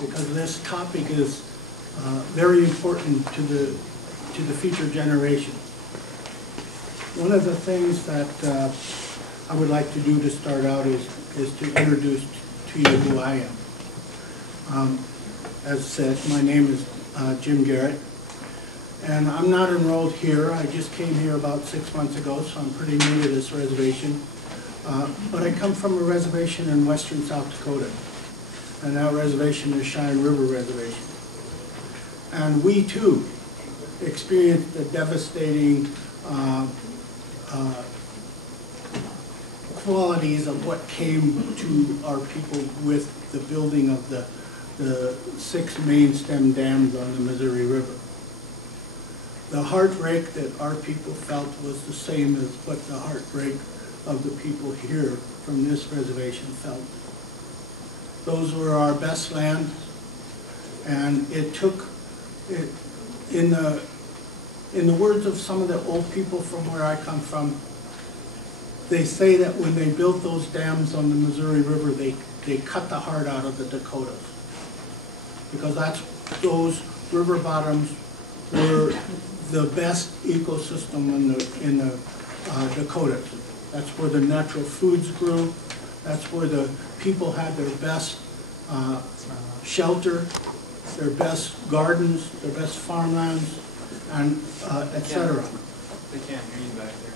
because this topic is very important to the future generation. One of the things that I would like to do to start out is to introduce to you who I am. As said, my name is Jim Garrett, and I'm not enrolled here. I just came here about 6 months ago, so I'm pretty new to this reservation. But I come from a reservation in western South Dakota, and that reservation is Cheyenne River Reservation. And we too experienced the devastating qualities of what came to our people with the building of the 6 main stem dams on the Missouri River. The heartbreak that our people felt was the same as what the heartbreak of the people here from this reservation felt. Those were our best lands, and it took, in the words of some of the old people from where I come from, they say that when they built those dams on the Missouri River, they cut the heart out of the Dakotas, because those river bottoms were the best ecosystem in the Dakotas. That's where the natural foods grew. That's where the people had their best shelter, their best gardens, their best farmlands, and etc. They can't hear you back there.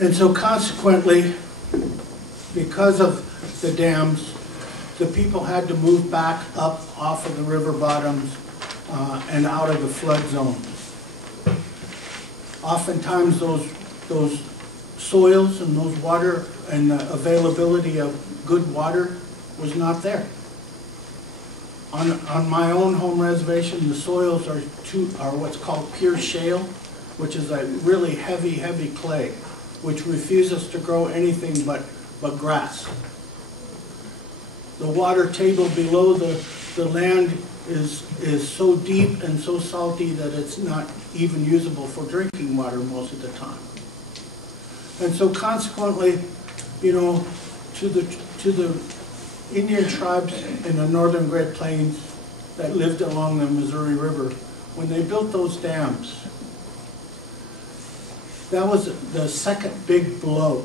And so consequently, because of the dams, the people had to move back up off of the river bottoms and out of the flood zones. Oftentimes those soils and those water and the availability of good water was not there. On my own home reservation, the soils are what's called pure shale, which is a really heavy clay, which refuses to grow anything but grass. The water table below the land is so deep and so salty that it's not even usable for drinking water most of the time. And so consequently, you know, to the Indian tribes in the northern Great Plains that lived along the Missouri River, when they built those dams, that was the second big blow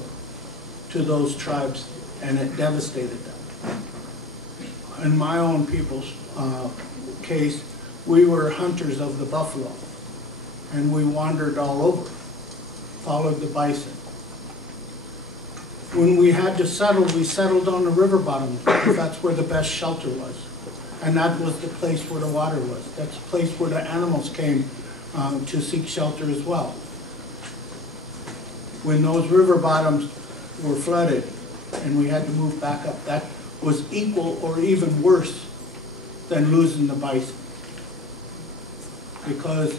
to those tribes, and it devastated them. In my own people's case, we were hunters of the buffalo, and we wandered all over, followed the bison. When we had to settle, we settled on the river bottom, because that's where the best shelter was. And that was the place where the water was. That's the place where the animals came to seek shelter as well. When those river bottoms were flooded and we had to move back up, that was equal or even worse than losing the bison. Because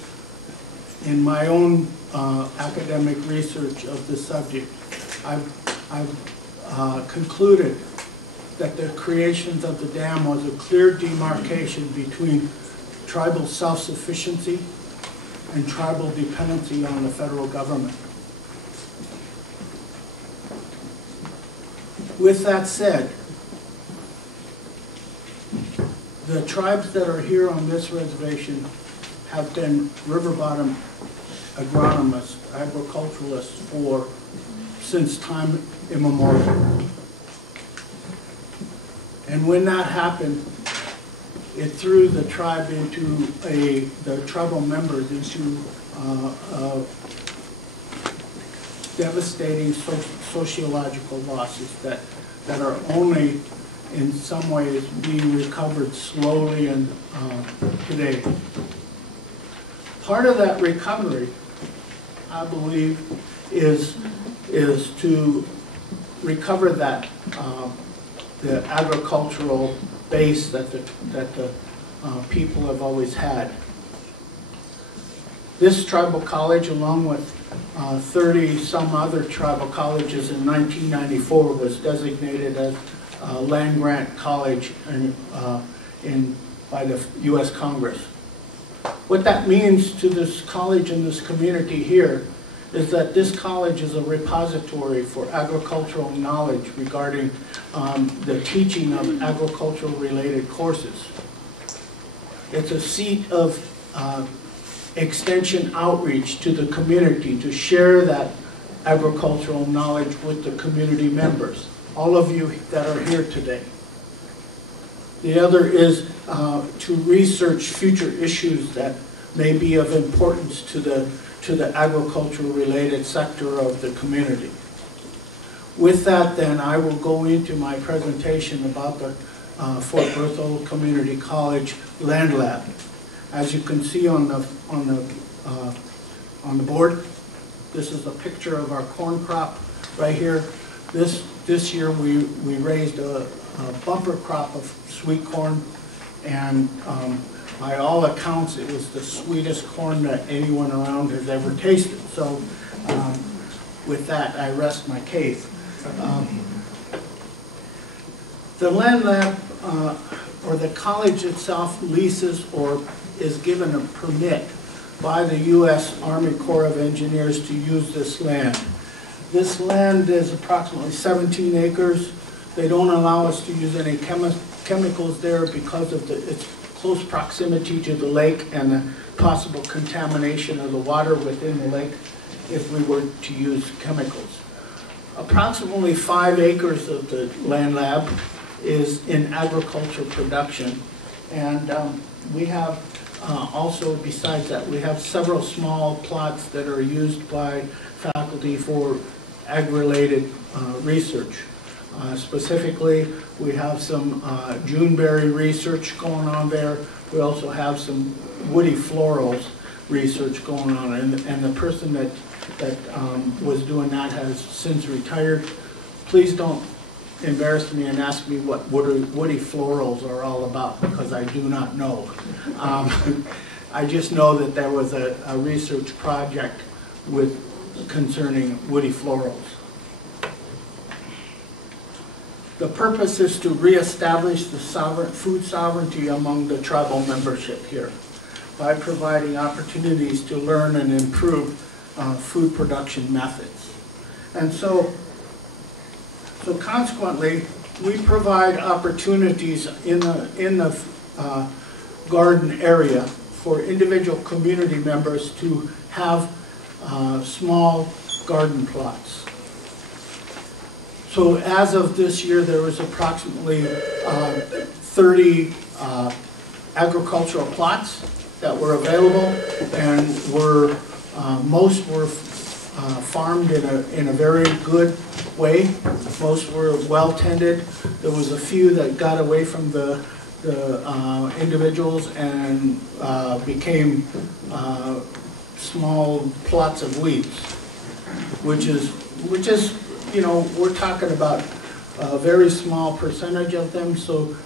in my own academic research of the subject, I've concluded that the creations of the dam was a clear demarcation between tribal self-sufficiency and tribal dependency on the federal government. With that said, the tribes that are here on this reservation have been river bottom agronomists, agriculturalists since time immemorial. And when that happened, it threw the tribe into the tribal members into devastating sociological losses that are only in some ways being recovered slowly and today. Part of that recovery, I believe, is to recover that the agricultural base that the people have always had. This tribal college, along with 30 some other tribal colleges in 1994, was designated as a land grant college by the U.S. Congress. What that means to this college and this community here is that this college is a repository for agricultural knowledge regarding the teaching of agricultural related courses. It's a seat of extension outreach to the community to share that agricultural knowledge with the community members, all of you that are here today. The other is to research future issues that may be of importance to the agricultural related sector of the community. With that then, I will go into my presentation about the Fort Berthold Community College Land Lab. As you can see on the board, this is a picture of our corn crop right here. This year we raised a bumper crop of sweet corn, and by all accounts it was the sweetest corn that anyone around has ever tasted. So with that, I rest my case. The land lab, or the college itself, leases or is given a permit by the U.S. Army Corps of Engineers to use this land. This land is approximately 17 acres. They don't allow us to use any chemicals there because of its close proximity to the lake and the possible contamination of the water within the lake if we were to use chemicals. Approximately 5 acres of the land lab is in agriculture production, and we have also, besides that, we have several small plots that are used by faculty for ag-related research. Specifically, we have some Juneberry research going on there. We also have some woody florals research going on, and the person that was doing that has since retired. Please don't embarrass me and ask me what woody florals are all about, because I do not know. I just know that there was a research project concerning woody florals. The purpose is to reestablish the food sovereignty among the tribal membership here by providing opportunities to learn and improve food production methods. And so consequently, we provide opportunities in the garden area for individual community members to have small garden plots. So as of this year, there was approximately 30 agricultural plots that were available, and most were farmed in a very good way. Most were well tended. There was a few that got away from the individuals and became small plots of weeds, which is, you know, we're talking about a very small percentage of them. So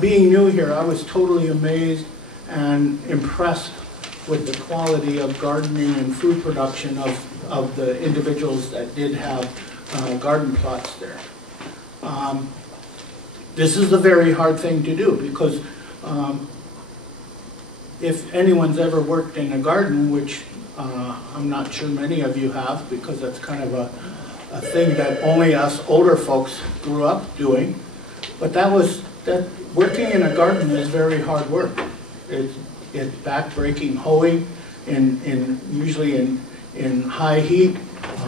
being new here, I was totally amazed and impressed with the quality of gardening and food production of the individuals that did have garden plots there. This is a very hard thing to do, because if anyone's ever worked in a garden, which I'm not sure many of you have, because that's kind of a thing that only us older folks grew up doing, but working in a garden is very hard work. It's back-breaking hoeing, usually in high heat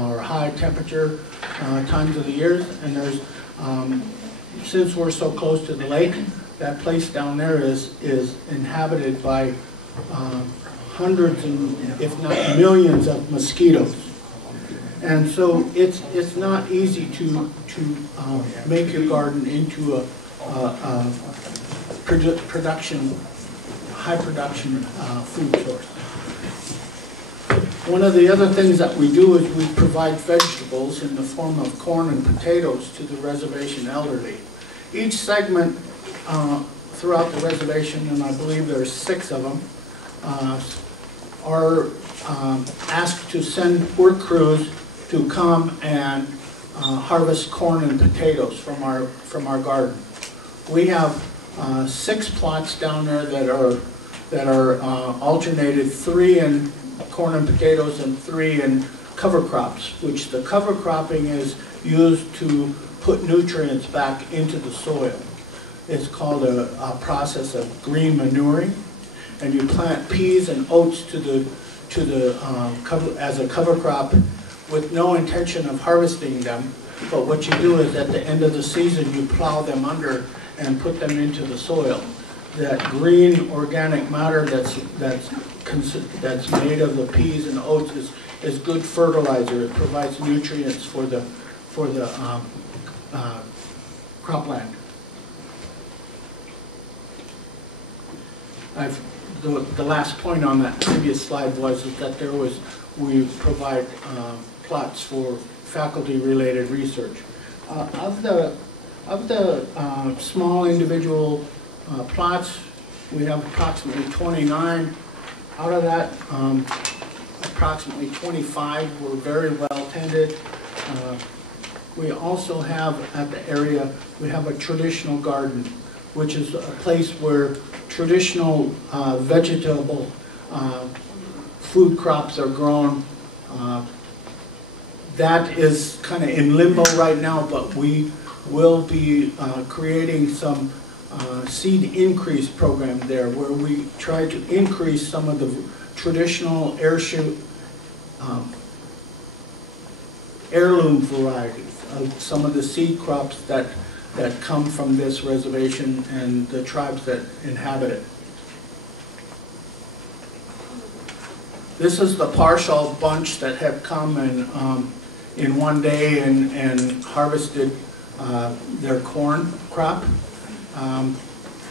or high temperature times of the year. And there's, since we're so close to the lake, that place down there is inhabited by hundreds and if not millions of mosquitoes. And so it's not easy to make your garden into a high production food source. One of the other things that we do is we provide vegetables in the form of corn and potatoes to the reservation elderly. Each segment throughout the reservation, and I believe there's 6 of them, are asked to send work crews to come and harvest corn and potatoes from our garden. We have 6 plots down there that are that are alternated, 3 in corn and potatoes and 3 in cover crops, which the cover cropping is used to put nutrients back into the soil. It's called a process of green manuring, and you plant peas and oats to the cover, as a cover crop with no intention of harvesting them. But what you do is at the end of the season you plow them under and put them into the soil. That green organic matter that's made of the peas and oats is good fertilizer. It provides nutrients for the cropland. The last point on that previous slide was that we provide plots for faculty-related research. Of the small individual plots, we have approximately 29. Out of that, approximately 25 were very well tended. We also have at the area, we have a traditional garden, which is a place where traditional vegetable food crops are grown. That is kind of in limbo right now, but we will be creating some seed increase program there, where we try to increase some of the traditional heirloom varieties of some of the seed crops that come from this reservation and the tribes that inhabit it. This is the partial bunch that have come and in one day and harvested their corn crop.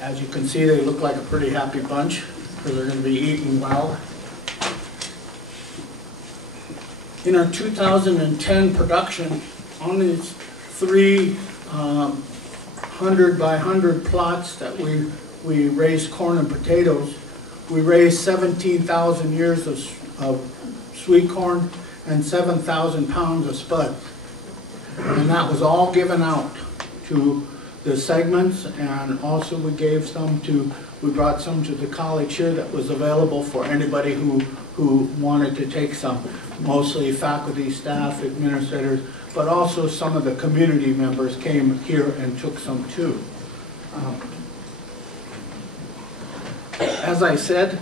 As you can see, they look like a pretty happy bunch because they're going to be eating well. In our 2010 production, on these 300 by 100 plots that we raised corn and potatoes, we raised 17,000 ears of sweet corn and 7,000 pounds of spud. And that was all given out to the segments, and also we brought some to the college here that was available for anybody who wanted to take some, mostly faculty, staff, administrators, but also some of the community members came here and took some too. As I said,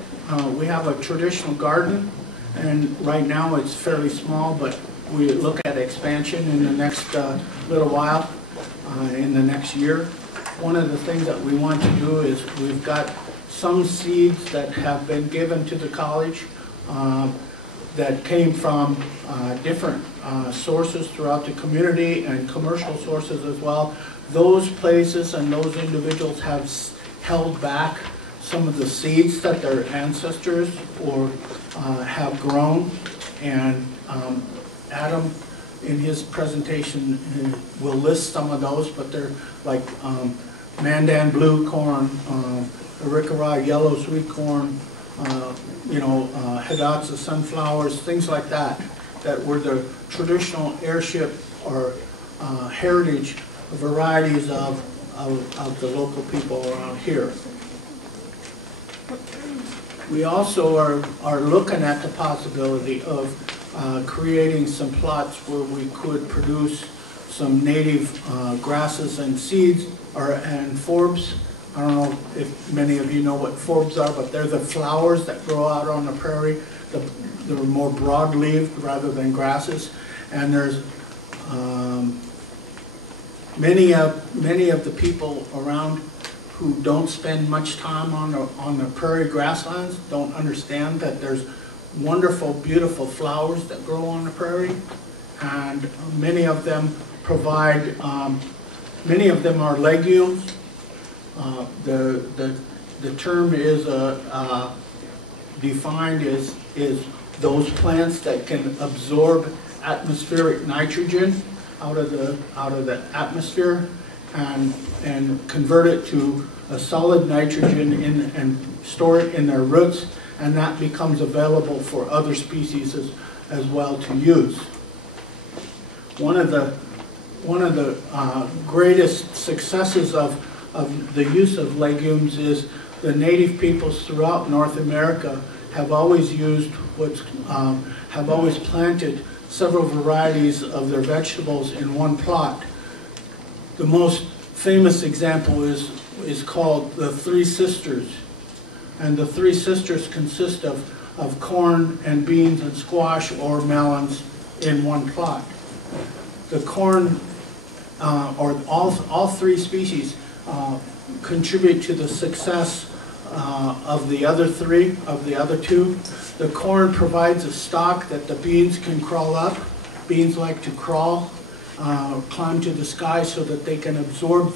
we have a traditional garden, and right now it's fairly small, but we look at expansion in the next little while, in the next year. One of the things that we want to do is we've got some seeds that have been given to the college that came from different sources throughout the community and commercial sources as well. Those places and those individuals have held back some of the seeds that their ancestors have grown, and Adam in his presentation will list some of those, but they're like Mandan blue corn, Arikara yellow sweet corn, Hidatsa sunflowers, things like that, that were the traditional airship or heritage varieties of the local people around here. We also are looking at the possibility of creating some plots where we could produce some native grasses and seeds and forbs. I don't know if many of you know what forbs are, but they're the flowers that grow out on the prairie. They're more broad-leaved rather than grasses. And there's many of the people around who don't spend much time on the prairie grasslands don't understand that there's wonderful, beautiful flowers that grow on the prairie, and many of them provide. Many of them are legumes. The term is defined as those plants that can absorb atmospheric nitrogen out of the atmosphere and convert it to a solid nitrogen and store it in their roots, and that becomes available for other species as well to use. One of the greatest successes of the use of legumes is the native peoples throughout North America have always used have always planted several varieties of their vegetables in one plot. The most famous example is called the Three Sisters. And the Three Sisters consist of corn and beans and squash or melons in one plot. The corn, or all three species, contribute to the success of the other two. The corn provides a stalk that the beans can crawl up. Beans like to crawl, climb to the sky so that they can absorb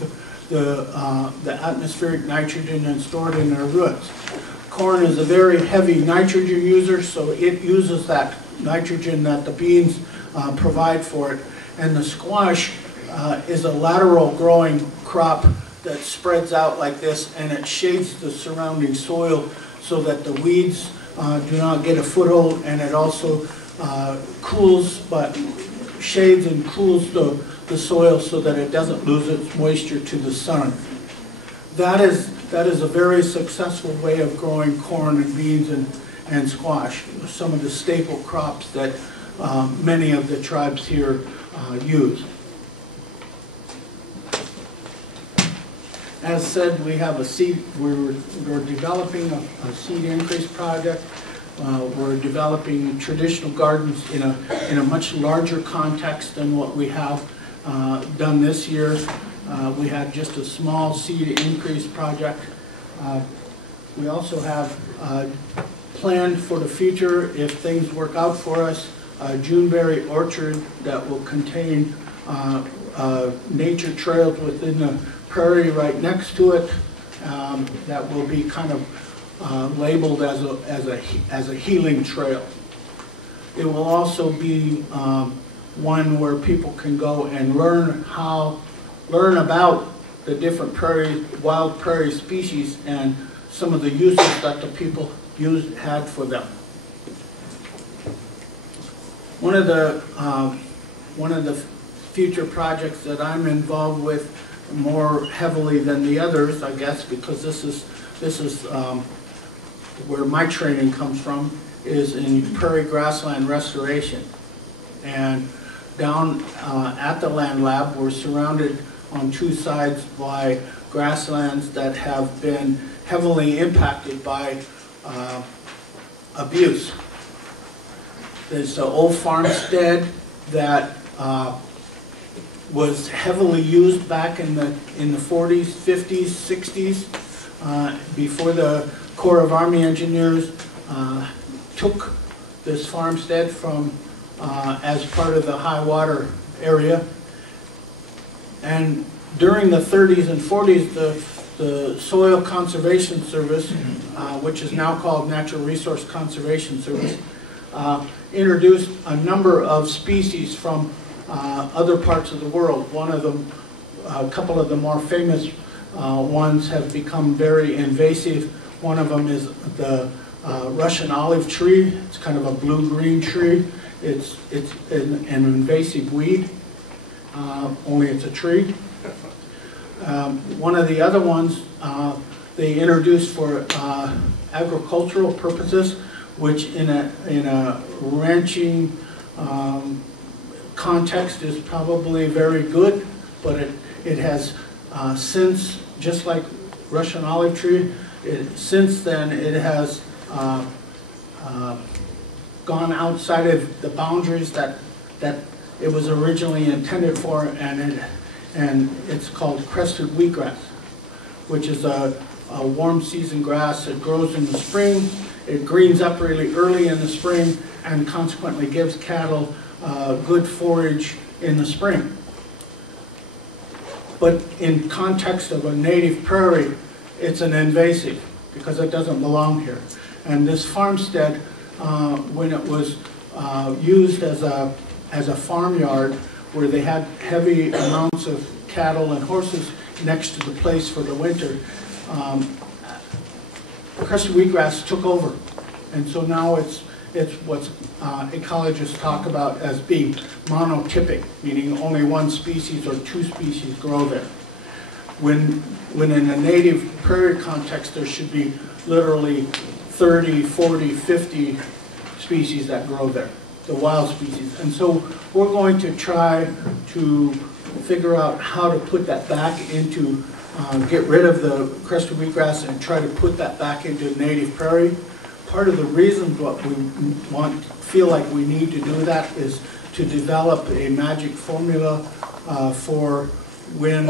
the atmospheric nitrogen and store it in their roots. Corn is a very heavy nitrogen user, so it uses that nitrogen that the beans provide for it. And the squash is a lateral growing crop that spreads out like this, and it shades the surrounding soil so that the weeds do not get a foothold, and it also cools, but shades and cools the soil so that it doesn't lose its moisture to the sun. That is a very successful way of growing corn and beans and squash, some of the staple crops that many of the tribes here use. As said, we have a seed, we're developing a seed increase project. We're developing traditional gardens in a much larger context than what we have done this year. We had just a small seed increase project. We also have planned for the future, if things work out for us, a Juneberry orchard that will contain nature trails within the prairie right next to it, that will be kind of labeled as a healing trail. It will also be one where people can go and learn about the different wild prairie species and some of the uses that the people had for them. One of the future projects that I'm involved with more heavily than the others, I guess, because this is where my training comes from, is in prairie grassland restoration. And down at the land lab, we're surrounded on two sides by grasslands that have been heavily impacted by abuse. There's the old farmstead that was heavily used back in the 40s, 50s, 60s, before the Corps of Army Engineers took this farmstead from as part of the high water area. And during the 30s and 40s, the Soil Conservation Service, which is now called Natural Resource Conservation Service, introduced a number of species from other parts of the world. One of them, a couple of the more famous ones have become very invasive. One of them is the Russian olive tree. It's kind of a blue-green tree. It's an invasive weed, only it's a tree. One of the other ones they introduced for agricultural purposes, which in a ranching context is probably very good, but it has since, just like Russian olive tree, since then it has gone outside of the boundaries that it was originally intended for, and it's called crested wheatgrass, which is a warm season grass. It grows in the spring. It greens up really early in the spring and consequently gives cattle good forage in the spring. But in context of a native prairie, it's an invasive because it doesn't belong here. And this farmstead, when it was used as a farmyard where they had heavy amounts of cattle and horses next to the place for the winter, crested wheatgrass took over. And so now it's what ecologists talk about as being monotypic, meaning only one species or two species grow there. when in a native prairie context, there should be literally 30, 40, 50 species that grow there, the wild species. And so we're going to try to figure out how to put that back into, get rid of the crested wheatgrass and try to put that back into native prairie. Part of the reason what we feel like we need to do that is to develop a magic formula for when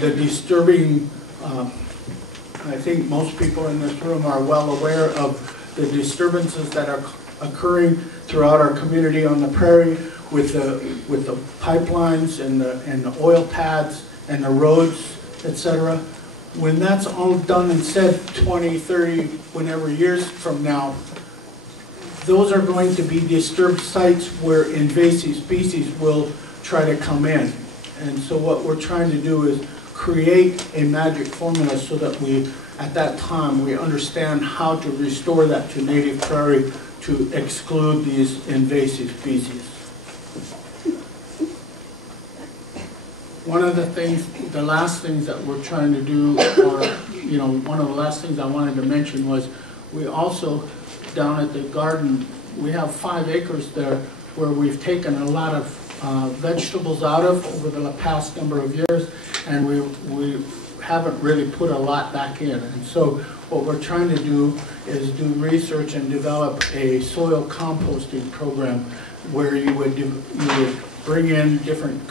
the disturbing, I think most people in this room are well aware of the disturbances that are occurring throughout our community on the prairie with the pipelines and the oil pads and the roads, etc. When that's all done and said 20, 30, whenever years from now, those are going to be disturbed sites where invasive species will try to come in. And so what we're trying to do is create a magic formula so that we, at that time, we understand how to restore that to native prairie to exclude these invasive species. One of the things, the last things that we're trying to do, or one of the last things I wanted to mention was we also, down at the garden, we have 5 acres there where we've taken a lot of vegetables out of over the past number of years, and we haven't really put a lot back in. And so what we're trying to do is do research and develop a soil composting program where you would bring in different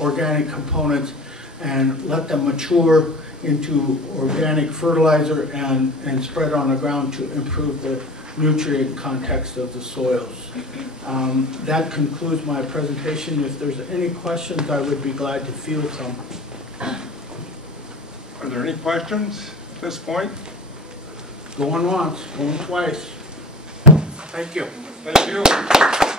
organic components and let them mature into organic fertilizer and spread on the ground to improve the nutrient context of the soils. That concludes my presentation. If there's any questions, I would be glad to field some. Are there any questions at this point? Going once, going twice. Thank you. Thank you.